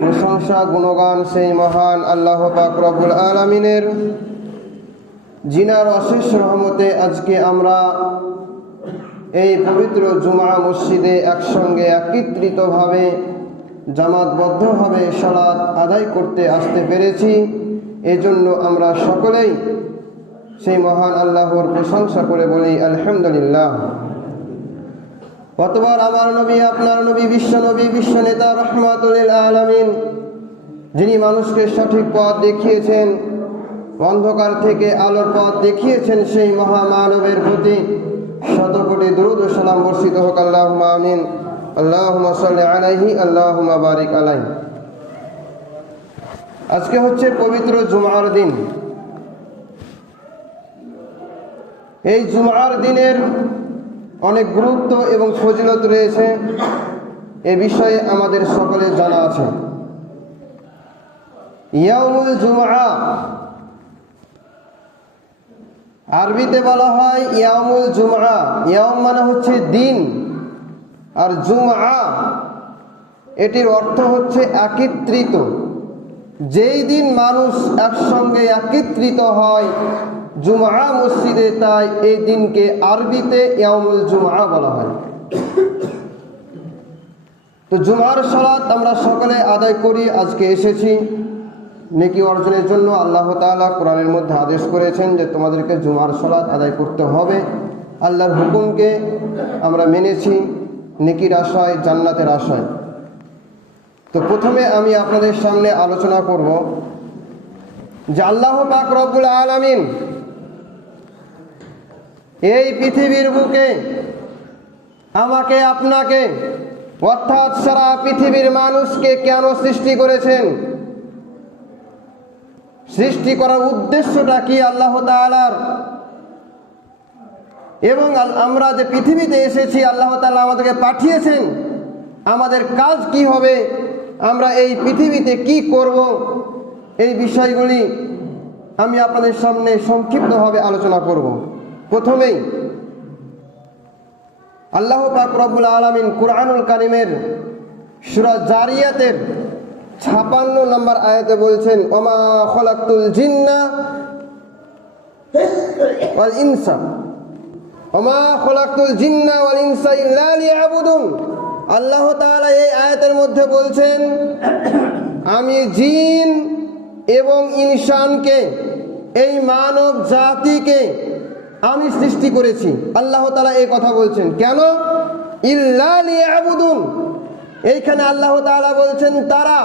প্রশংসা গুণগান সেই মহান আল্লাহ পাক রব্বুল আলামিনের, জিনার অশেষ রহমতে আজকে আমরা এই পবিত্র জুমা মসজিদে একসঙ্গে একত্রিতভাবে জামাতবদ্ধভাবে সালাত আদায় করতে আসতে পেরেছি। এজন্য আমরা সকলেই সেই মহান আল্লাহর প্রশংসা করে বলি আলহামদুলিল্লাহ। কতবার আমার নবী, আপনার নবী, বিশ্ব নেতা রাহমাতুল লিল আলামিন, যিনি মানুষকে সঠিক পথ দেখিয়েছেন, অন্ধকার থেকে আলোর পথ দেখিয়েছেন, সেই মহামানবের প্রতি শত কোটি দুরূদ ও সালাম বর্ষিত হোক। আল্লাহুম্মা আমিন। আল্লাহুম্মা সাল্লি আলাইহি, আল্লাহুম্মা বারিক আলাইহি। আজকে হচ্ছে পবিত্র জুমার দিন। এই জুমার দিনের অনেক গুরুত্ব এবং ফজিলত রয়েছে, এ বিষয়ে আমাদের সকলের জানা আছে। ইয়াউমুল জুমআ, আরবিতে বলা হয় ইয়াউমুল জুমআ। ইয়াউম মানে হচ্ছে দিন, আর জুমআ এটির অর্থ হচ্ছে একত্রিত। যেই দিন মানুষ একসঙ্গে একত্রিত হয় জুমআ মসজিদে, তাই এই দিনকে আরবিতে ইয়াউমুল জুমআ বলা হয়। তো জুমার সালাত আমরা সকলে আদায় করি। আজকে এসেছি নেকি অর্জনের জন্য। আল্লাহ তাআলা কোরআনের মধ্যে আদেশ করেছেন যে তোমাদেরকে জুমার সালাত আদায় করতে হবে। আল্লাহর হুকুমকে আমরা মেনেছি নেকির আশায়, জান্নাতের আশায়। তো প্রথমে আমি আপনাদের সামনে আলোচনা করব যে আল্লাহ পাক রব্বুল আলামিন এই পৃথিবীর বুকে আমাকে, আপনাকে, অর্থাৎ সারা পৃথিবীর মানুষকে কেন সৃষ্টি করেছেন, সৃষ্টি করার উদ্দেশ্যটা কি আল্লাহ তাআলার, এবং আমরা যে পৃথিবীতে এসেছি আল্লাহ তাআলা আমাদেরকে পাঠিয়েছেন, আমাদের কাজ কি হবে, আমরা এই পৃথিবীতে কি করব, এই বিষয়গুলি আমি আপনাদের সামনে সংক্ষিপ্তভাবে আলোচনা করব। প্রথমেই আল্লাহ পাক রব্বুল আলামিন কুরআনুল কারীমের সূরা জারিয়াতের 56 নম্বর আয়াতে বলছেন, ওমা খলাকতুল জিন্না ওয়াল ইনসা, ওমা খলাকতুল জিন্না ওয়াল ইনসা ইল্লা লিয়াবুদুন। আল্লাহ তাআলা এই আয়াতের মধ্যে বলছেন, আমি জিন এবং ইনসানকে, এই মানব জাতিকে আমি সৃষ্টি করেছি। আল্লাহ তাআলা এই কথা বলছেন কেন? ইল্লা লিয়াবুদুন। এইখানে আল্লাহ তাআলা বলছেন তারা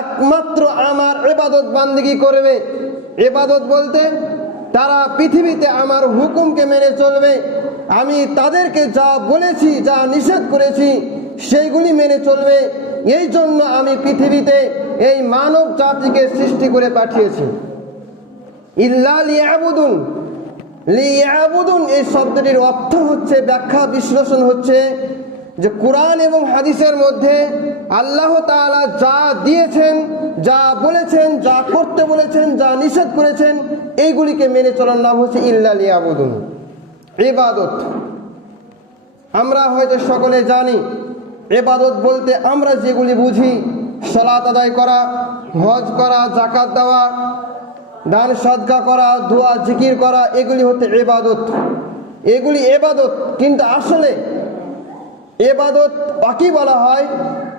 একমাত্র আমার ইবাদত বান্দেগী করবে। ইবাদত বলতে তারা পৃথিবীতে আমার হুকুমকে মেনে চলবে। আমি তাদেরকে যা বলেছি, যা নিষেধ করেছি, সেইগুলি মেনে চলবে। এই জন্য আমি পৃথিবীতে এই মানব জাতিকে সৃষ্টি করে পাঠিয়েছি। ইল্লা লিয়াবুদুন, লিয়াবুদুন এই শব্দটির অর্থ হচ্ছে, ব্যাখ্যা বিশ্লেষণ হচ্ছে যে কোরআন এবং হাদিসের মধ্যে আল্লাহ তাআলা যা দিয়েছেন, যা বলেছেন, যা করতে বলেছেন, যা নিষেধ করেছেন, এইগুলিকে মেনে চলার নাম হচ্ছে ইল্লা লিয়াবুদুন, ইবাদত। আমরা হয়তো সকলে জানি ইবাদত বলতে আমরা যেগুলি বুঝি, সালাত আদায় করা, হজ করা, যাকাত দেওয়া, দান সদকা করা, দোয়া জিকির করা, এগুলি হচ্ছে ইবাদত। এগুলি ইবাদত, কিন্তু আসলে ইবাদত বাকি বলা হয়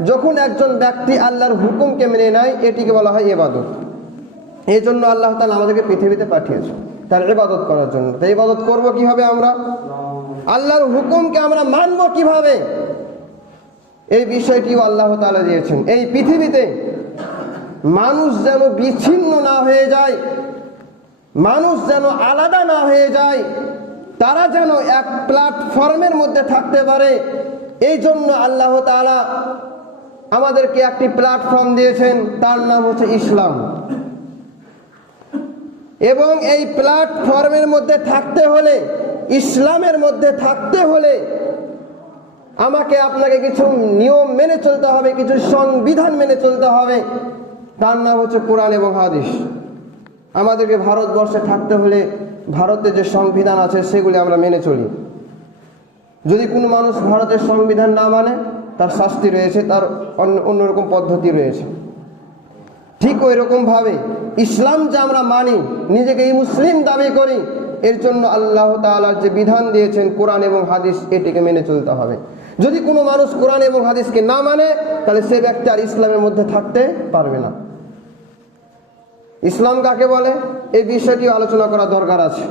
যখন একজন ব্যক্তি আল্লাহর হুকুমকে মেনে নেয়, এটিকে বলা হয় ইবাদত। এই জন্য আল্লাহ তাআলা আমাদেরকে পৃথিবীতে পাঠিয়েছে তার ইবাদত করার জন্য। তাই ইবাদত করব কিভাবে? আমরা আল্লাহর হুকুমকে আমরা মানব কিভাবে, এই বিষয়টিও আল্লাহ তাআলা দিয়েছেন। এই পৃথিবীতে মানুষ যেন বিচ্ছিন্ন না হয়ে যায়, মানুষ যেন আলাদা না হয়ে যায়, তারা যেন এক প্ল্যাটফর্মের মধ্যে থাকতে পারে, এই জন্য আল্লাহ তাআলা আমাদেরকে একটি প্ল্যাটফর্ম দিয়েছেন, তার নাম হচ্ছে ইসলাম। এবং এই প্ল্যাটফর্মের মধ্যে থাকতে হলে, ইসলামের মধ্যে থাকতে হলে আমাকে আপনাকে কিছু নিয়ম মেনে চলতে হবে, কিছু সংবিধান মেনে চলতে হবে, তার নাম হচ্ছে কোরআন এবং হাদিস। আমাদেরকে ভারতবর্ষে থাকতে হলে ভারতে যে সংবিধান আছে সেগুলি আমরা মেনে চলি। যদি কোনো মানুষ ভারতের সংবিধান না মানে, তার শাস্তি রয়েছে, তার অন্যরকম পদ্ধতি রয়েছে। ঠিক ওই রকমভাবে ইসলাম যে আমরা মানি, নিজেকে এই মুসলিম দাবি করি, এর জন্য আল্লাহ তাআলা যে বিধান দিয়েছেন কোরআন এবং হাদিস, এটিকে মেনে চলতে হবে। যদি কোনো মানুষ কোরআন এবং হাদিসকে না মানে, তাহলে সে ব্যক্তি আর ইসলামের মধ্যে থাকতে পারবে না। ইসলাম কাকে বলে, এই বিষয়টি আলোচনা করা দরকার আছে।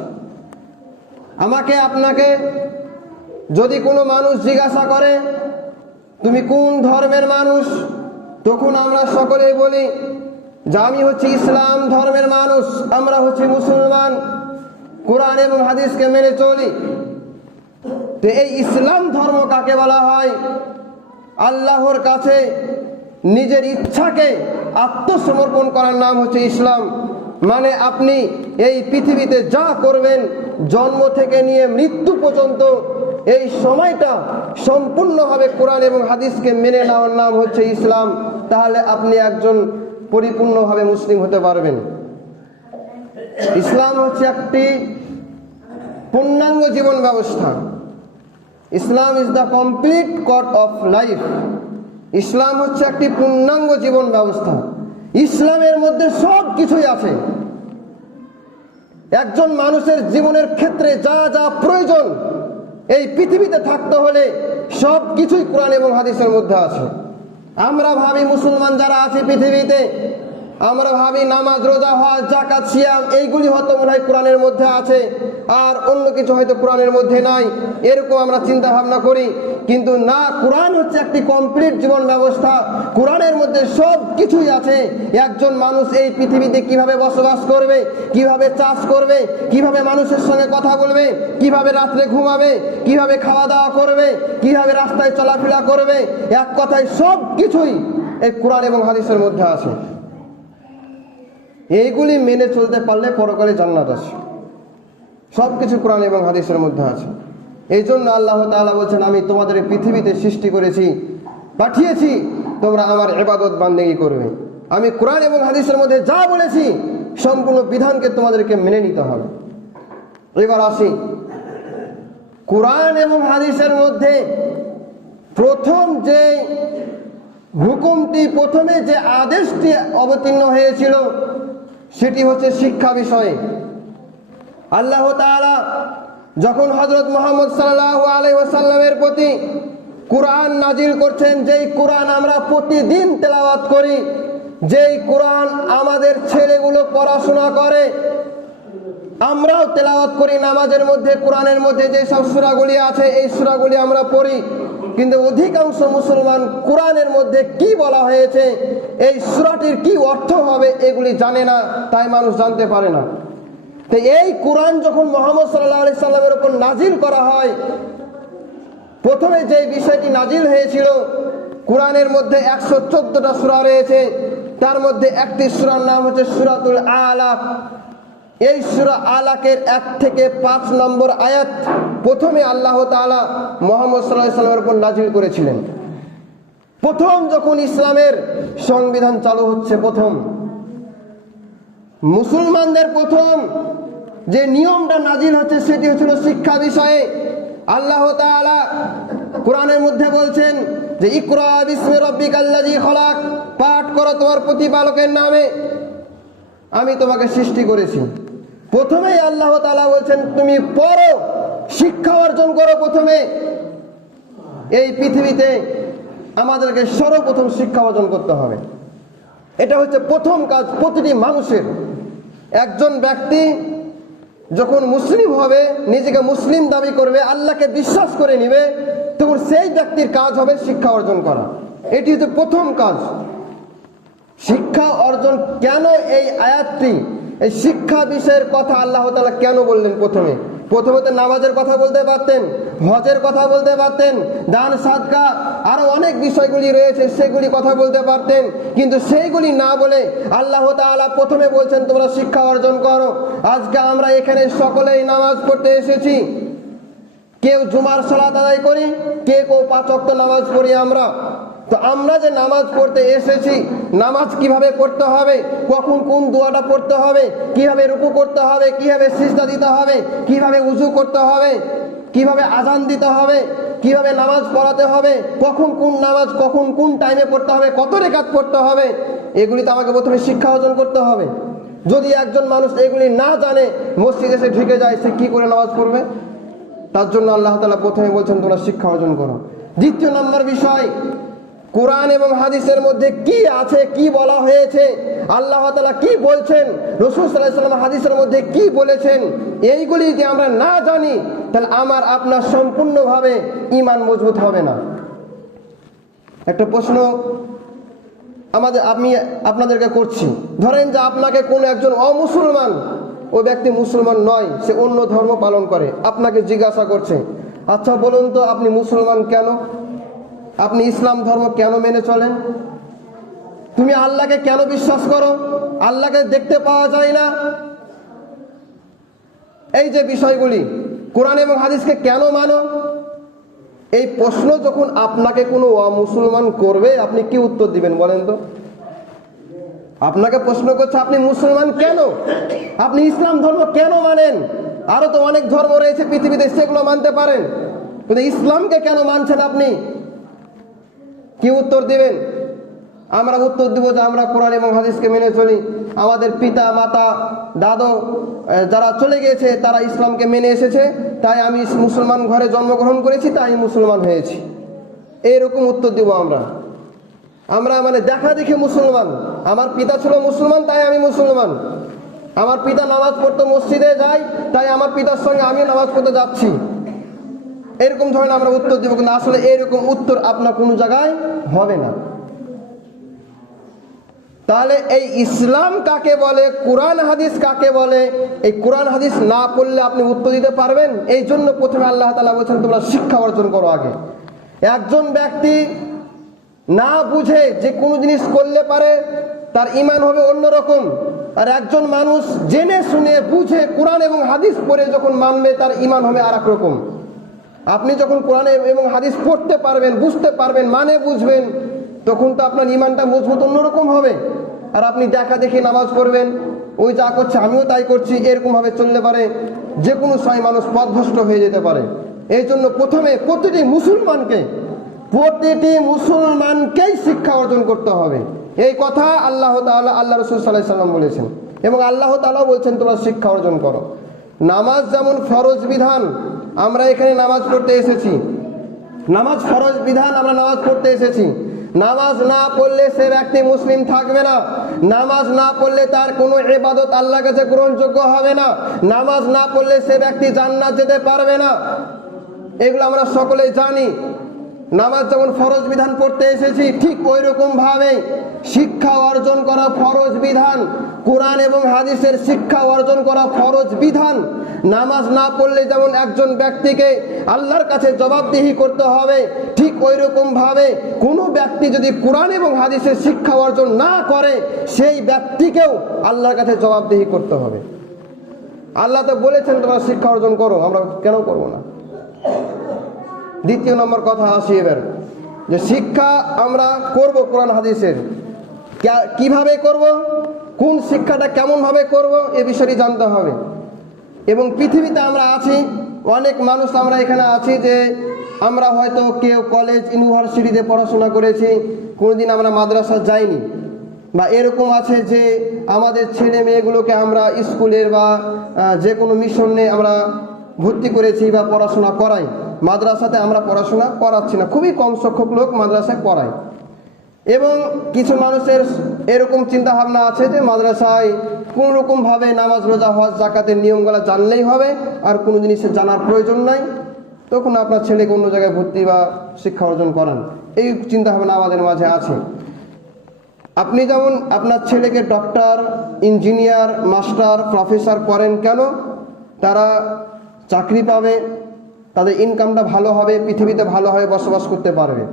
আমাকে আপনাকে যদি কোনো মানুষ জিজ্ঞাসা করে তুমি কোন ধর্মের মানুষ, তখন আমরা সকলেই বলি যে আমি হচ্ছি ইসলাম ধর্মের মানুষ, আমরা হচ্ছি মুসলমান, কোরআন এবং হাদিসকে মেনে চলি। তো এই ইসলাম ধর্ম কাকে বলা হয়? আল্লাহর কাছে নিজের ইচ্ছাকে আত্মসমর্পণ করার নাম হচ্ছে ইসলাম। মানে আপনি এই পৃথিবীতে যা করবেন, জন্ম থেকে নিয়ে মৃত্যু পর্যন্ত, এই সময়টা সম্পূর্ণভাবে কোরআন এবং হাদিসকে মেনে নেওয়ার নাম হচ্ছে ইসলাম। তাহলে আপনি একজন পরিপূর্ণভাবে মুসলিম হতে পারবেন। ইসলাম হচ্ছে একটি পূর্ণাঙ্গ জীবন ব্যবস্থা। Islam is the complete code of life. ইসলাম হচ্ছে একটি পূর্ণাঙ্গ জীবন ব্যবস্থা। ইসলামের মধ্যে সব কিছুই আছে। একজন মানুষের জীবনের ক্ষেত্রে যা যা প্রয়োজন এই পৃথিবীতে থাকতে হলে সব কিছুই কোরআন এবং হাদিসের মধ্যে আছে। আমরা ভাবি মুসলমান যারা আছে পৃথিবীতে, আমরা ভাবি নামাজ, রোজা, হজ, যাকাত, সিয়াম এইগুলি হয়তো মনে হয় কোরআনের মধ্যে আছে, আর অন্য কিছু হয়তো কোরআনের মধ্যে নাই, এরকম আমরা চিন্তা ভাবনা করি। কিন্তু না, কোরআন হচ্ছে একটি কমপ্লিট জীবন ব্যবস্থা। কোরআনের মধ্যে সব কিছুই আছে। একজন মানুষ এই পৃথিবীতে কিভাবে বসবাস করবে, কিভাবে চাষ করবে, কিভাবে মানুষের সঙ্গে কথা বলবে, কিভাবে রাত্রে ঘুমাবে, কিভাবে খাওয়া দাওয়া করবে, কিভাবে রাস্তায় চলাফেরা করবে, এক কথায় সব কিছুই এই কোরআন এবং হাদিসের মধ্যে আছে। এইগুলি মেনে চলতে পারলে পরকালে জান্নাত আছে। সব কিছু কোরআন এবং হাদিসের মধ্যে আছে। এই জন্য আল্লাহ তাআলা বলছেন, আমি তোমাদের পৃথিবীতে সৃষ্টি করেছি, পাঠিয়েছি, তোমরা আমার ইবাদত বান্দেগী করবে। আমি কোরআন এবং হাদিসের মধ্যে যা বলেছি সম্পূর্ণ বিধানকে তোমাদেরকে মেনে নিতে হবে। এবার আসি, কোরআন এবং হাদিসের মধ্যে প্রথম যে হুকুমটি, প্রথমে যে আদেশটি অবতীর্ণ হয়েছিল সেটি হচ্ছে শিক্ষা বিষয়ে। আল্লাহ তাআলা যখন হযরত মুহাম্মদ সাল্লাল্লাহু আলাইহি ওয়াসাল্লামের প্রতি কোরআন নাজিল করছেন, যেই কোরআন আমরা প্রতিদিন তেলাওয়াত করি, যেই কোরআন আমাদের ছেলেগুলো পড়াশোনা করে, আমরাও তেলাওয়াত করি নামাজের মধ্যে, কোরআনের মধ্যে যে সব সূরাগুলি আছে এই সূরাগুলি আমরা পড়ি, কিন্তু অধিকাংশ মুসলমান কোরআনের মধ্যে কি বলা হয়েছে, এই সূরাটির কি অর্থ হবে এগুলি জানে না, তাই মানুষ জানতে পারে না। তো এই কোরআন যখন মুহাম্মদ সাল্লাল্লাহু আলাইহি সাল্লামের উপর নাজিল করা হয়, প্রথমে যে বিষয়টি নাজিল হয়েছিল, কোরআনের মধ্যে 114টা সূরা রয়েছে, তার মধ্যে একটি সূরার নাম হচ্ছে সূরাতুল আলাক। এই সূরা আলাকের 1 থেকে 5 নম্বর আয়াত প্রথমে আল্লাহ তাআলা মুহাম্মদ সাল্লাল্লাহু আলাইহি সাল্লামের উপর নাজিল করেছিলেন। প্রথম যখন ইসলামের সংবিধান চালু হচ্ছে, প্রথম মুসলমানদের প্রথম যে নিয়মটা নাজিল হচ্ছে সেটি হচ্ছিল শিক্ষা বিষয়ে। আল্লাহ তাআলা কোরআনের মধ্যে বলছেন যে ইকরা বিসমি রাব্বিকাল্লাযী খলাক, পাঠ করো তোমার প্রতিপালকের নামে, আমি তোমাকে সৃষ্টি করেছি। প্রথমেই আল্লাহ তাআলা বলছেন তুমি পড়ো, শিক্ষা অর্জন করো। প্রথমে এই পৃথিবীতে আমাদেরকে সর্বপ্রথম শিক্ষা অর্জন করতে হবে। এটা হচ্ছে প্রথম কাজ প্রতিটি মানুষের। একজন ব্যক্তি যখন মুসলিম হবে, নিজেকে মুসলিম দাবি করবে, আল্লাহকে বিশ্বাস করে নিবে, তখন সেই ব্যক্তির কাজ হবে শিক্ষা অর্জন করা। এটি হচ্ছে প্রথম কাজ, শিক্ষা অর্জন। কেন এই আয়াতটি, এই শিক্ষা বিষয়ের কথা আল্লাহ তাআলা কেন বললেন? প্রথমে তো নামাজের কথা বলতে পারতেন, হজের কথা বলতে পারতেন, দান সাদকা আরো অনেক বিষয়গুলি রয়েছে সেগুলি কথা বলতে পারতেন, কিন্তু সেইগুলি না বলে আল্লাহ তাআলা প্রথমে বলছেন তোমরা শিক্ষা অর্জন করো। আজকে আমরা এখানে সকলেই নামাজ পড়তে এসেছি, কেউ জুমার সালাত আদায় করি, কেউ 5 ওয়াক্ত নামাজ পড়ি আমরা। তো আমরা যে নামাজ পড়তে এসেছি, নামাজ কিভাবে পড়তে হবে, কখন কোন দোয়াটা পড়তে হবে, কিভাবে রুকু করতে হবে, কিভাবে সিজদা দিতে হবে, কিভাবে উযু করতে হবে, কিভাবে আযান দিতে হবে, কিভাবে নামাজ পড়াতে হবে, কখন কোন নামাজ কখন কোন টাইমে পড়তে হবে, কত রেকাত পড়তে হবে, এগুলি তো আমাকে প্রথমে শিক্ষা অর্জন করতে হবে। যদি একজন মানুষ এগুলি না জানে মসজিদে এসে ঢুকে যায়, সে কি করে নামাজ পড়বে? তার জন্য আল্লাহ তাআলা প্রথমে বলছেন তোমরা শিক্ষা অর্জন করো। দ্বিতীয় নম্বর বিষয়, কোরআন এবং হাদিসের মধ্যে কি আছে, কি বলা হয়েছে, আল্লাহ তাআলা কি বলছেন, রাসূল সাল্লাল্লাহু আলাইহি ওয়াসাল্লাম হাদিসের মধ্যে কি বলেছেন, এইগুলি যদি আমরা না জানি তাহলে আমার আপনার সম্পূর্ণভাবে ঈমান মজবুত হবে না। একটা প্রশ্ন আমি আপনাদেরকে করছি, ধরেন যে আপনাকে কোনো একজন অমুসলমান, ওই ব্যক্তি মুসলমান নয়, সে অন্য ধর্ম পালন করে, আপনাকে জিজ্ঞাসা করছে, আচ্ছা বলুন তো আপনি মুসলমান কেন, আপনি ইসলাম ধর্ম কেন মেনে চলেন, তুমি আল্লাহকে কেন বিশ্বাস করো, আল্লাহকে দেখতে পাওয়া যায় না, এই যে বিষয়গুলি, কোরআন এবং হাদিসকে কেন মানো, এই প্রশ্ন যখন আপনাকে কোনো অমুসলমান করবে, আপনি কি উত্তর দিবেন বলেন তো? আপনাকে প্রশ্ন করছে আপনি মুসলমান কেন, আপনি ইসলাম ধর্ম কেন মানেন, আরো তো অনেক ধর্ম রয়েছে পৃথিবীতে, সেগুলো মানতে পারেন, কিন্তু ইসলামকে কেন মানছেন আপনি? কি উত্তর দিবেন? আমরা উত্তর দিব যে আমরা কোরআন এবং হাদিসকে মেনে চলি, আমাদের পিতা মাতা দাদু যারা চলে গিয়েছে তারা ইসলামকে মেনে এসেছে, তাই আমি মুসলমান ঘরে জন্মগ্রহণ করেছি, তাই মুসলমান হয়েছি, এইরকম উত্তর দিব আমরা। আমরা মানে দেখা দেখে মুসলমান, আমার পিতা ছিল মুসলমান তাই আমি মুসলমান, আমার পিতা নামাজ পড়তে মসজিদে যায় তাই আমার পিতার সঙ্গে আমি নামাজ পড়তে যাচ্ছি, এরকম ধরনের আমরা উত্তর দিব, কিন্তু আসলে এরকম উত্তর আপনার কোনো জায়গায় হবে না। তাহলে এই ইসলাম কাকে বলে, কোরআন হাদিস কাকে বলে, এই কোরআন হাদিস না পড়লে আপনি উত্তর দিতে পারবেন? এই জন্য প্রথমে আল্লাহ তাআলা বলছেন তোমরা শিক্ষা অর্জন করো আগে। একজন ব্যক্তি না বুঝে যে কোনো জিনিস করলে পারে, তার ঈমান হবে অন্যরকম, আর একজন মানুষ জেনে শুনে বুঝে কোরআন এবং হাদিস পড়ে যখন মানবে, তার ঈমান হবে আর এক রকম। আপনি যখন কোরআন এবং হাদিস পড়তে পারবেন, বুঝতে পারবেন, মানে বুঝবেন, তখন তো আপনার ঈমানটা মজবুত অন্যরকম হবে। আর আপনি দেখা দেখে নামাজ পড়বেন, ওই যা করছে আমিও তাই করছি, এরকম ভাবে চললে পারে যে কোনো সময় মানুষ পথভ্রষ্ট হয়ে যেতে পারে। এই জন্য প্রথমে প্রতিটি মুসলমানকেই শিক্ষা অর্জন করতে হবে, এই কথা আল্লাহ তাআলা, আল্লাহ রাসূল সাল্লাল্লাহু আলাইহি ওয়াসাল্লাম বলেছেন, এবং আল্লাহ তাআলা বলছেন তোমরা শিক্ষা অর্জন করো। নামাজ যেমন ফরজ বিধান, আমরা এখানে নামাজ পড়তে এসেছি, নামাজ ফরজ বিধান, আমরা নামাজ পড়তে এসেছি, নামাজ না পড়লে সে ব্যক্তি মুসলিম থাকবে না, নামাজ না পড়লে তার কোনো ইবাদত আল্লাহর কাছে গ্রহণযোগ্য হবে না, নামাজ না পড়লে সে ব্যক্তি জান্নাত যেতে পারবে না, এগুলো আমরা সকলেই জানি। নামাজ যেমন ফরজ বিধান পড়তে এসেছি, ঠিক ওই রকম ভাবে শিক্ষা অর্জন করা ফরজ বিধান, কোরআন এবং হাদিসের শিক্ষা অর্জন করা ফরজ বিধান। নামাজ না পড়লে যেমন একজন ব্যক্তিকে আল্লাহর কাছে জবাবদিহি করতে হবে, ঠিক ওই রকম ভাবে কোনো ব্যক্তি যদি কোরআন এবং হাদিসের শিক্ষা অর্জন না করে, সেই ব্যক্তিকেও আল্লাহর কাছে জবাবদিহি করতে হবে। আল্লাহ তো বলেছেন তোমরা শিক্ষা অর্জন করো, আমরা কেন করব না? দ্বিতীয় নম্বর কথা আসি এবার, যে শিক্ষা আমরা করব কোরআন হাদিসের, কিভাবে করব, কোন শিক্ষাটা কেমন ভাবে করব, এ বিষয়টি জানতে হবে। এবং পৃথিবীতে আমরা আছি, অনেক মানুষ আমরা এখানে আছি যে আমরা হয়তো কেউ কলেজ ইউনিভার্সিটিতে পড়াশোনা করেছি, কোনোদিন আমরা মাদ্রাসা যাইনি, বা এরকম আছে যে আমাদের ছেলে মেয়েগুলোকে আমরা স্কুলের বা যে কোনো মিশনে আমরা ভর্তি করেছি বা পড়াশোনা করাই, মাদ্রাসাতে আমরা পড়াশোনা করাচ্ছি না, খুবই কম সংখ্যক লোক মাদ্রাসায় পড়ায়। এবং কিছু মানুষের এরকম চিন্তা ভাবনা আছে যে মাদ্রাসায় কোনো রকম ভাবে নামাজ রোজা হজ জাকাতের নিয়মগুলো জানলেই হবে, আর কোনো জিনিসের জানার প্রয়োজন নাই, তখন আপনার ছেলেকে অন্য জায়গায় ভর্তি বা শিক্ষা অর্জন করান, এই চিন্তা ভাবনা আমাদের মাঝে আছে। আপনি যেমন আপনার ছেলেকে ডক্টর, ইঞ্জিনিয়ার, মাস্টার, প্রফেসর করেন কেন? তারা চাকরি পাবে, তাদের ইনকামটা ভালো হবে, পৃথিবীতে ভালোভাবে বসবাস করতে পারবে।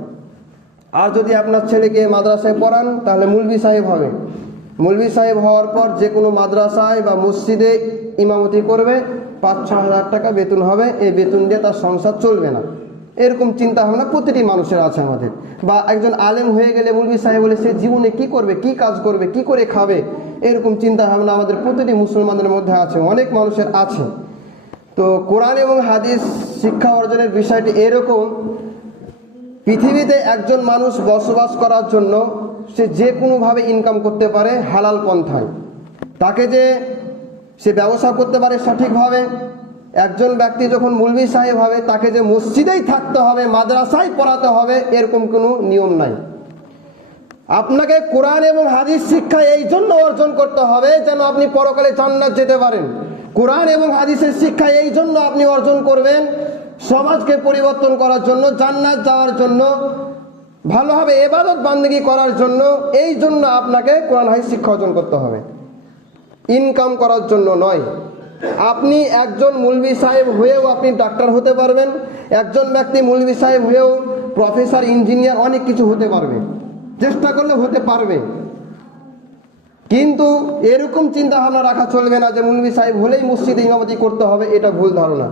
আর যদি আপনার ছেলেকে মাদ্রাসায় পড়ান, তাহলে মৌলভী সাহেব হবে, মৌলভী সাহেব হওয়ার পর যে কোনো মাদ্রাসায় বা মসজিদে ইমামতি করবে, 5-6 হাজার টাকা বেতন হবে, এই বেতন দিয়ে তার সংসার চলবে না, এরকম চিন্তা ভাবনা প্রতিটি মানুষের আছে আমাদের। বা একজন আলেম হয়ে গেলে মৌলভী সাহেব বলে সে জীবনে কি করবে, কি কাজ করবে, কি করে খাবে, এরকম চিন্তা ভাবনা আমাদের প্রতিটি মুসলমানদের মধ্যে আছে, অনেক মানুষের আছে। তো কোরআন এবং হাদিস শিক্ষা অর্জনের বিষয়টি এরকম, পৃথিবীতে একজন মানুষ বসবাস করার জন্য সে যে কোনোভাবে ইনকাম করতে পারে হালাল পন্থায়। তাকে যে সে ব্যবসা করতে পারে সঠিকভাবে। একজন ব্যক্তি যখন মুলবি সাহেব হবে তাকে যে মসজিদেই থাকতে হবে, মাদ্রাসায় পড়াতে হবে, এরকম কোনো নিয়ম নাই। আপনাকে কোরআন এবং হাদিস শিক্ষা এই জন্য অর্জন করতে হবে যেন আপনি পরকালে জান্নাত যেতে পারেন। কোরআন এবং হাদিসের শিক্ষা এই জন্য আপনি অর্জন করবেন সমাজকে পরিবর্তন করার জন্য, জান্নাত যাওয়ার জন্য, ভালোভাবে ইবাদত বান্দেগী করার জন্য। এই জন্য আপনাকে কোরআন হাদিস শিক্ষা অর্জন করতে হবে, ইনকাম করার জন্য নয়। আপনি একজন মুলবি সাহেব হয়েও আপনি ডাক্তার হতে পারবেন, একজন ব্যক্তি মুলবি সাহেব হয়েও প্রফেসর, ইঞ্জিনিয়ার, অনেক কিছু হতে পারবে, চেষ্টা করলে হতে পারবে। কিন্তু এরকম চিন্তা ভাবনা রাখা চলবে না যে মুলবি সাহেব হলেই মসজিদে ইমামতি করতে হবে, এটা ভুল ধারণা।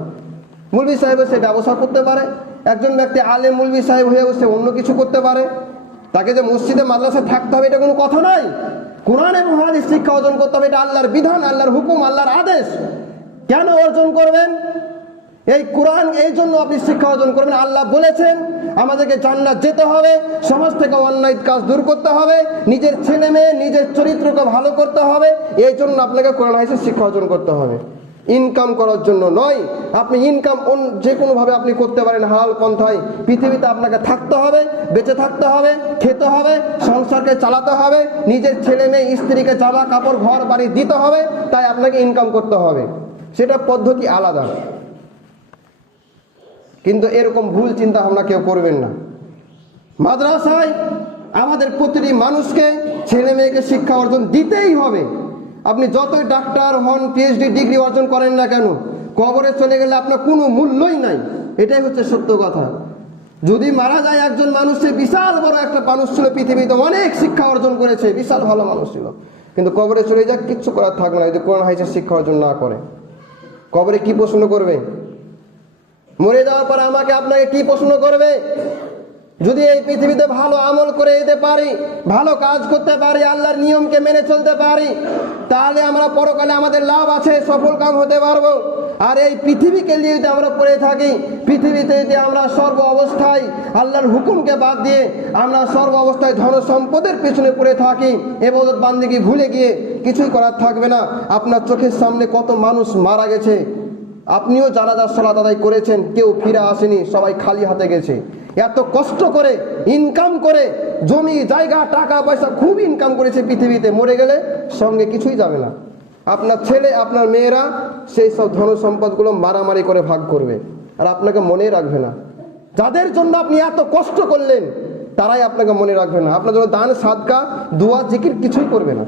মুলবি সাহেব সে ব্যবসা করতে পারে, একজন ব্যক্তি আলেম মুলবি সাহেব হয়েও সে অন্য কিছু করতে পারে। তাকে যে মসজিদে মাদ্রাসায় থাকতে হবে এটা কোনো কথা নয়। কোরআন এবং হাদিস শিক্ষা অর্জন করতে হবে, এটা আল্লাহর বিধান, আল্লাহর হুকুম, আল্লাহর আদেশ। কেন অর্জন করবেন? এই কোরআন এই জন্য আপনি শিক্ষা অর্জন করবেন, আল্লাহ বলেছেন আমাদেরকে জান্নাত যেতে হবে, সমাজ থেকে অন্যায় কাজ দূর করতে হবে, নিজের ছেলে মেয়ে, নিজের চরিত্রকে ভালো করতে হবে। এই জন্য আপনাকে কোরআন হাদিসের শিক্ষা অর্জন করতে হবে, ইনকাম করার জন্য নয়। আপনি ইনকাম যে কোনোভাবে আপনি করতে পারেন হালাল পন্থায়। পৃথিবীতে আপনাকে থাকতে হবে, বেঁচে থাকতে হবে, খেতে হবে, সংসারকে চালাতে হবে, নিজের ছেলে মেয়ে স্ত্রীকে জামা কাপড় ঘর বাড়ি দিতে হবে, তাই আপনাকে ইনকাম করতে হবে। সেটা পদ্ধতি আলাদা, কিন্তু এরকম ভুল চিন্তা ভাবনা কেউ করবেন না। মাদ্রাসায় আমাদের প্রতিটি মানুষকে, ছেলে মেয়েকে শিক্ষা অর্জন দিতেই হবে। আপনি যতই ডাক্তার হন, পিএইচডি ডিগ্রি অর্জন করেন না কেন, কবরে চলে গেলে আপনার কোনো মূল্যই নাই। এটাই হচ্ছে সত্য কথা। যদি মারা যায় একজন মানুষ, সে বিশাল বড় একটা মানুষ ছিল, পৃথিবীতে অনেক শিক্ষা অর্জন করেছে, বিশাল ভালো মানুষ ছিল, কিন্তু কবরে চলে যাক, কিচ্ছু করার থাকবে না যদি কোরআন হাদিসের শিক্ষা অর্জন না করে। কবরে কি প্রশ্ন করবে? মরে যাওয়ার পর আমাকে আপনাকে কি প্রশ্ন করবে? যদি এই পৃথিবীতে ভালো আমল করে যেতে পারি, ভালো কাজ করতে পারি, আল্লাহর নিয়মকে মেনে চলতে পারি, তাহলে আমরা পরকালে আমাদের লাভ আছে, সফল কাম হতে পারবো। আর এই পৃথিবীকে নিয়ে যদি আমরা পড়ে থাকি, পৃথিবীতে যদি আমরা সর্ব অবস্থায় আল্লাহর হুকুমকে বাদ দিয়ে আমরা সর্ব অবস্থায় ধন সম্পদের পেছনে পড়ে থাকি, ইবাদত বান্দেগী ভুলে গিয়ে কিছুই করার থাকবে না। আপনার চোখের সামনে কত মানুষ মারা গেছে, আপনিও জানাজার সালাত আদায় করেছেন, কেউ ফিরে আসেনি, সবাই খালি হাতে গেছে। এত কষ্ট করে ইনকাম করে, জমি জায়গা টাকা পয়সা খুব ইনকাম করেছে পৃথিবীতে, মরে গেলে সঙ্গে কিছুই যাবে না। আপনার ছেলে, আপনার মেয়েরা সেই সব ধন সম্পদগুলো মারামারি করে ভাগ করবে, আর আপনাকে মনে রাখবে না। যাদের জন্য আপনি এত কষ্ট করলেন তারাই আপনাকে মনে রাখবে না, আপনার জন্য দান সাদকা দোয়া জিকির কিছুই করবে না।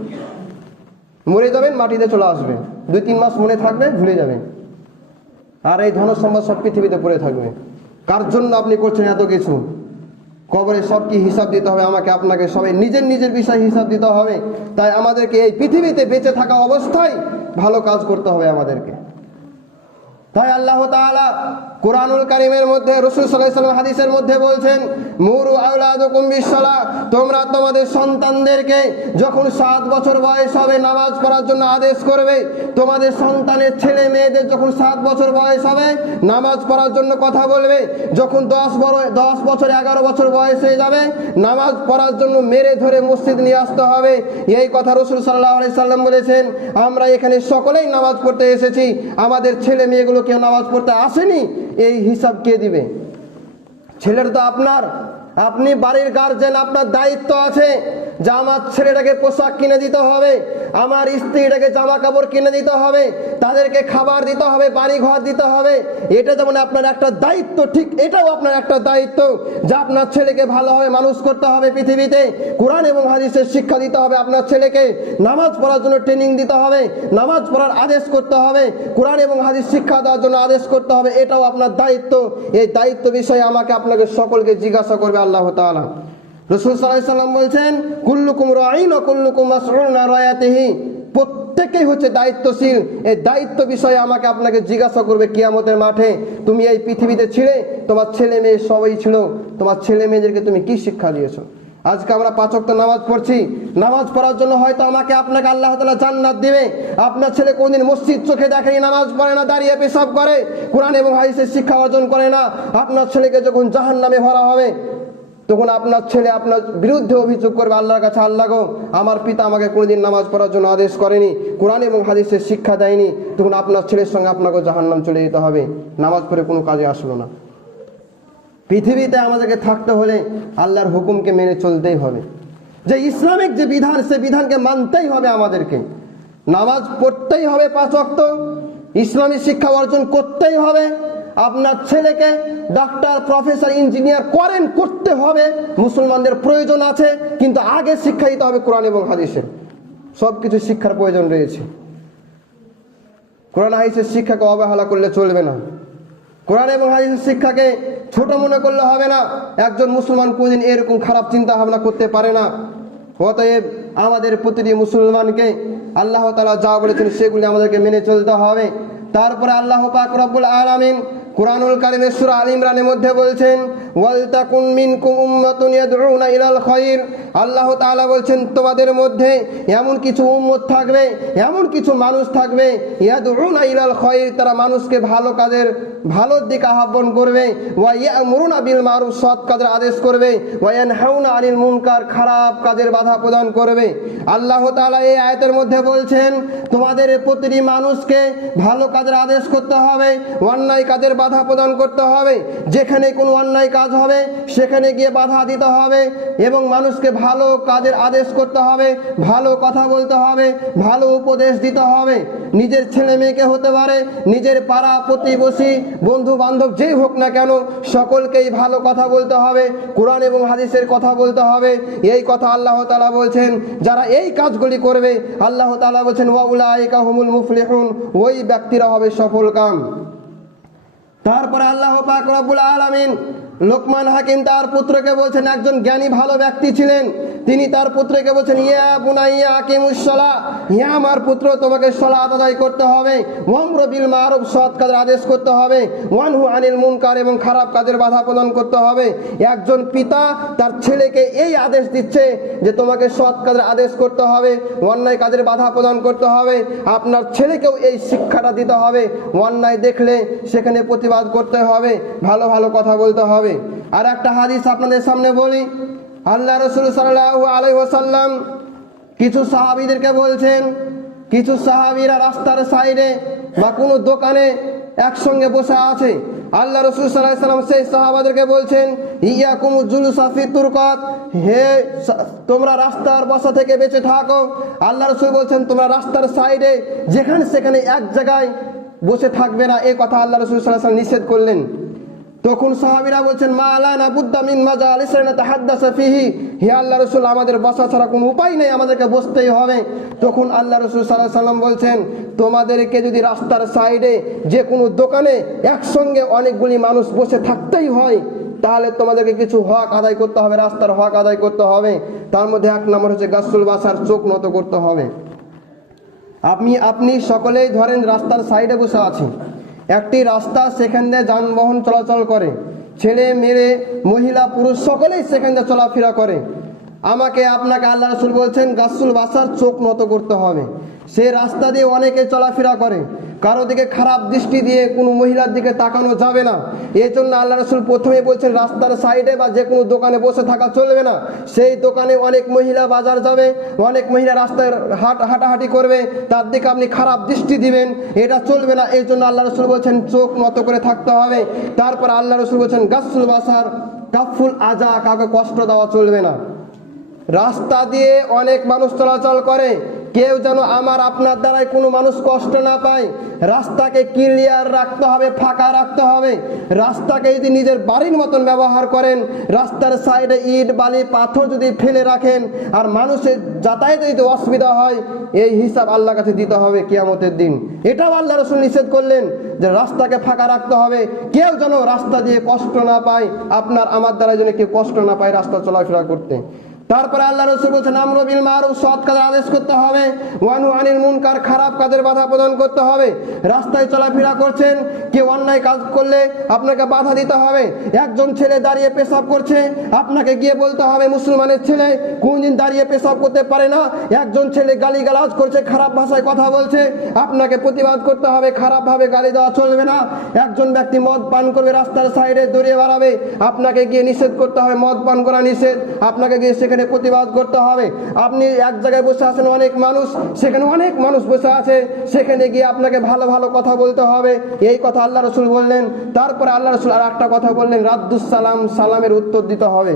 মরে যাবেন, মাটিতে চলে আসবে, 2-3 মাস মনে থাকবে, ভুলে যাবেন। আর এই ধন সম্পদ সব পৃথিবীতে পড়ে থাকবে। কার জন্য আপনি করছেন এত কিছু? কবরে সব কি হিসাব দিতে হবে আমাকে আপনাকে, সবাই নিজের নিজের বিষয় হিসাব দিতে হবে। তাই আমাদেরকে এই পৃথিবীতে বেঁচে থাকা অবস্থায় ভালো কাজ করতে হবে আমাদেরকে। তাই আল্লাহ তাআলা কুরআনুল কারীমের মধ্যে, রাসূল সাল্লাল্লাহু আলাইহি ওয়াসাল্লাম হাদিসের মধ্যে বলছেন, মুরু আওলাদুকুম বিসসালাহ, তোমরা তোমাদের সন্তানদেরকে যখন 7 বছর বয়স হবে নামাজ পড়ার জন্য আদেশ করবে। তোমাদের সন্তানের ছেলে মেয়েদের যখন 7 বছর বয়স হবে নামাজ পড়ার জন্য কথা বলবে। যখন 10 বছর 11 বছর বয়স হয়ে যাবে নামাজ পড়ার জন্য মেরে ধরে মসজিদ নিয়ে আসতে হবে। এই কথা রাসূল সাল্লাল্লাহু আলাইহি সাল্লাম বলেছেন। আমরা এখানে সকলেই নামাজ পড়তে এসেছি, আমাদের ছেলে মেয়েগুলো কেউ নামাজ পড়তে আসেনি, এই হিসাব কে দিবে? ছেলের তো আপনার, আপনি বাড়ির গার্জেন, আপনার দায়িত্ব আছে যে আমার ছেলেটাকে পোশাক কিনে দিতে হবে, আমার স্ত্রীটাকে জামা কাপড় কিনে দিতে হবে, তাদেরকে খাবার দিতে হবে, বাড়ি ঘর দিতে হবে। এটা যেমন আপনার একটা দায়িত্ব, ঠিক এটাও আপনার একটা দায়িত্ব যে আপনার ছেলেকে ভালোভাবে মানুষ করতে হবে। পৃথিবীতে কোরআন এবং হাদিসের শিক্ষা দিতে হবে, আপনার ছেলেকে নামাজ পড়ার জন্য ট্রেনিং দিতে হবে, নামাজ পড়ার আদেশ করতে হবে, কোরআন এবং হাদিস শিক্ষা দেওয়ার জন্য আদেশ করতে হবে। এটাও আপনার দায়িত্ব। এই দায়িত্ব বিষয়ে আমাকে আপনাকে সকলকে জিজ্ঞাসা করবে আল্লাহ তাআলা। রাসূল সাল্লাল্লাহু আলাইহি সাল্লাম বলছেন, কুল্লুকুম রাঈন ওয়া কুল্লুকুম মাসউলুন আন রায়াতিহি, প্রত্যেকেই হচ্ছে দায়িত্বশীল। এই দায়িত্ব বিষয়ে আমাকে আপনাকে জিজ্ঞাসা করবে কিয়ামতের মাঠে। তুমি এই পৃথিবীতে ছিলে, তোমার ছেলে মেয়ে সবাই ছিল, তোমার ছেলে মেয়েদেরকে তুমি কি শিক্ষা দিয়েছো? আজকে আমরা 5 ওয়াক্ত নামাজ পড়ছি, নামাজ পড়ার জন্য হয়তো আমাকে আপনাকে আল্লাহ তাআলা জান্নাত দিবে। আপনার ছেলে কোনদিন মসজিদ চোখে দেখেনি, নামাজ পড়ে না, দাঁড়িয়ে পেশাব করে, কোরআন এবং হাদিসের শিক্ষা অর্জন করে না। আপনার ছেলেকে যখন জাহান্নামে ভরা হবে, তখন আপনার ছেলে আপনার বিরুদ্ধে অভিযোগ করবে আল্লাহর কাছে, আল্লাহ গো, আমার পিতা আমাকে কোনোদিন নামাজ পড়ার জন্য আদেশ করেনি, কোরআন এবং হাদিসের শিক্ষা দেয়নি। তখন আপনার ছেলের সঙ্গে আপনাকে জাহান্নাম চলে যেতে হবে। নামাজ পড়ে কোনো কাজে আসলো না। পৃথিবীতে আমাদেরকে থাকতে হলে আল্লাহর হুকুমকে মেনে চলতেই হবে। যে ইসলামিক যে বিধান, সে বিধানকে মানতেই হবে আমাদেরকে। নামাজ পড়তেই হবে 5 ওয়াক্ত, ইসলামী শিক্ষা অর্জন করতেই হবে। আপনার ছেলেকে ডাক্তার, প্রফেসর, ইঞ্জিনিয়ার করতে হবে, মুসলমানদের প্রয়োজন আছে, কিন্তু আগে শিক্ষা দিতে হবে কোরআন এবং হাদিসের। সব কিছু শিক্ষার প্রয়োজন রয়েছে। কোরআন হাদিসের শিক্ষাকে অবহেলা করলে চলবে না। কোরআন এবং হাদিসের শিক্ষাকে ছোট মনে করলে হবে না। একজন মুসলমান কোনদিন এরকম খারাপ চিন্তা ভাবনা করতে পারে না। অতএব আমাদের প্রতিটি মুসলমানকে আল্লাহ তাআলা যা বলেছেন সেগুলি আমাদেরকে মেনে চলতে হবে। তারপরে আল্লাহ পাক রব্বুল আলামিন কুরআনুল কারীমের সূরা আল ইমরানের মধ্যে বলছেন, ওয়ালতাকুন মিনকুম উম্মাতুন ইয়াদউনা ইলাল খায়র। আল্লাহ তাআলা বলছেন, তোমাদের মধ্যে এমন কিছু উম্মত থাকবে, এমন কিছু মানুষ থাকবে, ইয়াদউনা ইলাল খায়র, তারা মানুষকে ভালো কাজের, ভালোর দিকে আহ্বান করবে, ওয়া ইয়ামুরুনা বিল মারুফ, সৎ কাজের আদেশ করবে, ওয়া ইয়ানহাউনা আনিল মুনকার, খারাপ কাজের বাধা প্রদান করবে। আল্লাহ তাআলা এই আয়াতের মধ্যে বলছেন, তোমাদের প্রতিটি মানুষকে ভালো কাজের আদেশ করতে হবে, অন্যায় কাজের বাধা প্রদান করতে হবে। যেখানে কোনো অন্যায় কাজ হবে সেখানে গিয়ে বাধা দিতে হবে এবং মানুষকে ভালো কাজের আদেশ করতে হবে, ভালো কথা বলতে হবে, ভালো উপদেশ দিতে হবে। নিজের ছেলে মেয়েকে হতে পারে, নিজের পাড়া প্রতিবেশী, বন্ধু বান্ধব যেই হোক না কেন, সকলকেই ভালো কথা বলতে হবে, কোরআন এবং হাদিসের কথা বলতে হবে। এই কথা আল্লাহ তাআলা বলছেন, যারা এই কাজগুলি করবে, আল্লাহ তাআলা বলছেন, ওয়া উলাইকা হুমুল মুফলিহুন, ওই ব্যক্তিরা হবে সফল কাম। তারপরে আল্লাহ পাক রব্বুল আলামিন লোকমান হাকিম তার পুত্রকে বলছেন, একজন জ্ঞানী ভালো ব্যক্তি ছিলেন, তিনি তার পুত্রকে বলছেন, ইয়া বুনাইয়া আকিমুস সালাহ, ইয়া আমার পুত্র, তোমাকে সালাত আদায় করতে হবে, ওয়ামর বিল মারুফ, সৎ কাজের আদেশ করতে হবে, ওয়ানহু আনিল মুনকার, এবং খারাপ কাজের বাধা প্রদান করতে হবে। একজন পিতা তার ছেলেকে এই আদেশ দিচ্ছে যে তোমাকে সৎ কাজের আদেশ করতে হবে, অন্যায় কাজের বাধা প্রদান করতে হবে। আপনার ছেলেকেও এই শিক্ষাটা দিতে হবে। অন্যায় দেখলে সেখানে প্রতিবাদ করতে হবে, ভালো ভালো কথা বলতে হবে। আর একটা হাদিস আপনাদের সামনে বলি। আল্লাহ রাসূল সাল্লাল্লাহু আলাইহি ওয়াসাল্লাম কিছু সাহাবীদেরকে বলছেন, কিছু সাহাবীরা রাস্তার সাইডে বা কোনো দোকানে একসঙ্গে বসে আছে। আল্লাহ রাসূল সাল্লাল্লাহু আলাইহি ওয়াসাল্লাম সেই সাহাবাদেরকে বলছেন, ইয়াকুমুজ জুলুসা ফি তুরকাত, হে তোমরা রাস্তার বসা থেকে বেঁচে থাকো। আল্লাহ রাসূল বলছেন, তোমরা রাস্তার সাইডে যেখানে সেখানে এক জায়গায় বসে থাকবে না। এই কথা আল্লাহ রাসূল সাল্লাল্লাহু আলাইহি ওয়াসাল্লাম নিষেধ করলেন। তখন সাহাবীরা বলছেন, মা লানা বুদ্দা মিন মাজালিসিন নাতাহাদ্দাসু ফিহি, হে আল্লাহর রাসূল, আমাদের বসা ছাড়া কোনো উপায় নেই, আমাদেরকে বসতেই হবে। তখন আল্লাহ রাসূল সাল্লাল্লাহু আলাইহি ওয়াসাল্লাম বলছেন, তোমাদেরকে যদি রাস্তার সাইডে যে কোনো দোকানে একসঙ্গে অনেকগুলি মানুষ বসে থাকতেই হয়, তাহলে তোমাদেরকে কিছু হক আদায় করতে হবে, রাস্তার হক আদায় করতে হবে। তার মধ্যে 1 নম্বর হচ্ছে গাসুল বাসার, চোখ নত করতে হবে। আপনি সকলেই ধরেন রাস্তার সাইডে বসে আছেন, একটি রাস্তা, সেখান দিয়ে যানবাহন চলাচল করে, ছেলে মেয়ে, মহিলা, পুরুষ সকলেই সেখান দিয়ে চলাফেরা করে। আমাকে আপনাকে আল্লাহ রাসূল বলছেন গাসুল বাসার, চোখ নত করতে হবে। সে রাস্তা দিয়ে অনেকে চলাফেরা করে, কারো দিকে খারাপ দৃষ্টি দিয়ে কোনো মহিলার দিকে তাকানো যাবে না। এই জন্য আল্লাহ রাসূল প্রথমে বলছেন রাস্তার সাইডে বা যে কোনো দোকানে বসে থাকা চলবে না। সেই দোকানে অনেক মহিলা বাজার যাবে, অনেক মহিলা রাস্তায় হাঁটাহাঁটি করবে, তার দিকে আপনি খারাপ দৃষ্টি দিবেন, এটা চলবে না। এই জন্য আল্লাহ রাসূল বলছেন চোখ নত করে থাকতে হবে। তারপর আল্লাহ রাসূল বলছেন গাসুল বাসার, কাফুল আজা, কাউকে কষ্ট দেওয়া চলবে না। রাস্তা দিয়ে অনেক মানুষ চলাচল করে, কেউ যেন আমার আপনার দ্বারাই কোনো মানুষ কষ্ট না পায়। রাস্তাকে ক্লিয়ার রাখতে হবে, ফাঁকা রাখতে হবে। রাস্তাকে যদি নিজের বাড়ির মতন ব্যবহার করেন, রাস্তার সাইডে ইট বালি পাথর যদি ফেলে রাখেন আর মানুষের যাতায়াতে যদি অসুবিধা হয়, এই হিসাব আল্লাহর কাছে দিতে হবে কিয়ামতের দিন। এটাও আল্লাহ রাসূল নিষেধ করলেন যে রাস্তাকে ফাঁকা রাখতে হবে, কেউ যেন রাস্তা দিয়ে কষ্ট না পায়, আপনার আমার দ্বারা যেন কেউ কষ্ট না পায় রাস্তা চলাফেরা করতে। তারপরে আল্লাহ রাসূল বলেছেন আমরু বিল মারুফ, সৎ কাজের আদেশ করতে হবে, ওয়া নাহু আনিল মুনকার, খারাপ কাজের বাধা প্রদান করতে হবে। রাস্তায় চলাফেরা করছেন, কেউ অন্যায় কাজ করলে আপনাকে বাধা দিতে হবে। একজন ছেলে দাঁড়িয়ে পেশাব করছে, আপনাকে গিয়ে বলতে হবে মুসলমানের ছেলে কোনদিন দাঁড়িয়ে পেশাব করতে পারে না। একজন ছেলে গালিগালাজ করছে, খারাপ ভাষায় কথা বলছে, আপনাকে প্রতিবাদ করতে হবে, খারাপভাবে গালি দেওয়া চলবে না। একজন ব্যক্তি মদ পান করবে, রাস্তার সাইডে দৌড়িয়ে বেড়াবে, আপনাকে গিয়ে নিষেধ করতে হবে, মদ পান করা নিষেধ, আপনাকে গিয়ে সেখানে প্রতিবাদ করতে হবে। আপনি এক জায়গায় বসে আছেন, অনেক মানুষ, সেখানে অনেক মানুষ বসে আছে, সেখানে গিয়ে আপনাকে ভালো ভালো কথা বলতে হবে। এই কথা আল্লাহ রাসূল বললেন। তারপরে আল্লাহ রাসূল আর একটা কথা বললেন, রাদ্দুস সালাম, সালামের উত্তর দিতে হবে।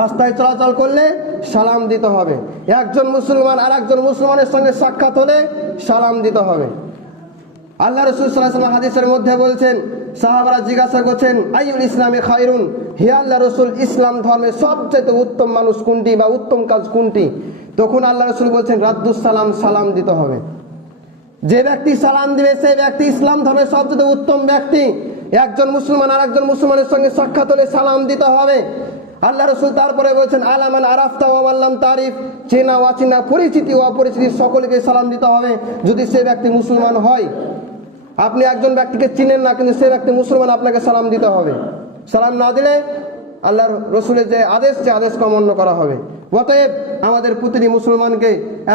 রাস্তায় চলাচল করলে সালাম দিতে হবে। একজন মুসলমান আর একজন মুসলমানের সঙ্গে সাক্ষাৎ হলে সালাম দিতে হবে। আল্লাহ রাসূল সাল্লাল্লাহু আলাইহি ওয়াসাল্লাম হাদিসের মধ্যে বলছেন, সাহাবারা জিজ্ঞাসা করছেন আইয়ুল ইসলামে খায়রুন, হে আল্লাহ রাসূল, ইসলাম ধর্মের সবচেয়ে উত্তম মানুষ কোনটি বা উত্তম কাজ কোনটি? তখন আল্লাহ রাসূল বলছেন রাদ্দুস সালাম, সালাম দিতে হবে। যে ব্যক্তি সালাম দিবে সেই ব্যক্তি ইসলাম ধর্মের সবচেয়ে উত্তম ব্যক্তি। একজন মুসলমান আর একজন মুসলমানের সঙ্গে সাক্ষাৎ হলে সালাম দিতে হবে। আল্লাহ রাসূল তারপরে বলছেন আলামান আরাফতা ওয়া মাল্লাম তারিফ, চেনা অচেনা, পরিচিতি ও অপরিচিতি সকলকে সালাম দিতে হবে যদি সে ব্যক্তি মুসলমান হয়। আপনি একজন ব্যক্তিকে চিনেন না, কিন্তু সে ব্যক্তি মুসলমান, আপনাকে সালাম দিতে হবে। সালাম না দিলে আল্লাহর রসুলের যে আদেশকে অমান্য করা হবে। অতএব আমাদের প্রতিটি মুসলমানকে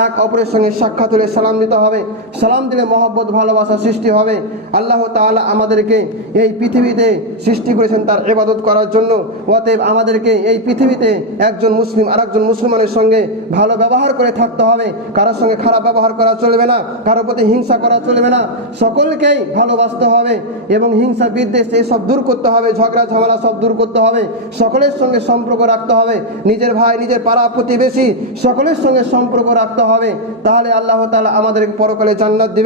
এক অপরের সঙ্গে সাক্ষাৎ হলে সালাম দিতে হবে। সালাম দিলে মহব্বত, ভালোবাসা সৃষ্টি হবে। আল্লাহ তাআলা আমাদেরকে এই পৃথিবীতে সৃষ্টি করেছেন তার ইবাদত করার জন্য। অতএব আমাদেরকে এই পৃথিবীতে একজন মুসলিম আর একজন মুসলমানের সঙ্গে ভালো ব্যবহার করে থাকতে হবে। কারোর সঙ্গে খারাপ ব্যবহার করা চলবে না, কারোর প্রতি হিংসা করা চলবে না। সকলকেই ভালোবাসতে হবে এবং হিংসা বিদ্বেষ এইসব দূর করতে হবে, ঝগড়া ঝামেলা সব দূর করতে হবে। সকলের সঙ্গে সম্পর্ক রাখতে হবে, নিজের ভাই, নিজের পাড়া প্রতিবেশী সকলের সঙ্গে সম্পর্ক রাখতে হবে। তাহলে আল্লাহ তাআলা আমাদের পরকালে জান্নাত দিবেন।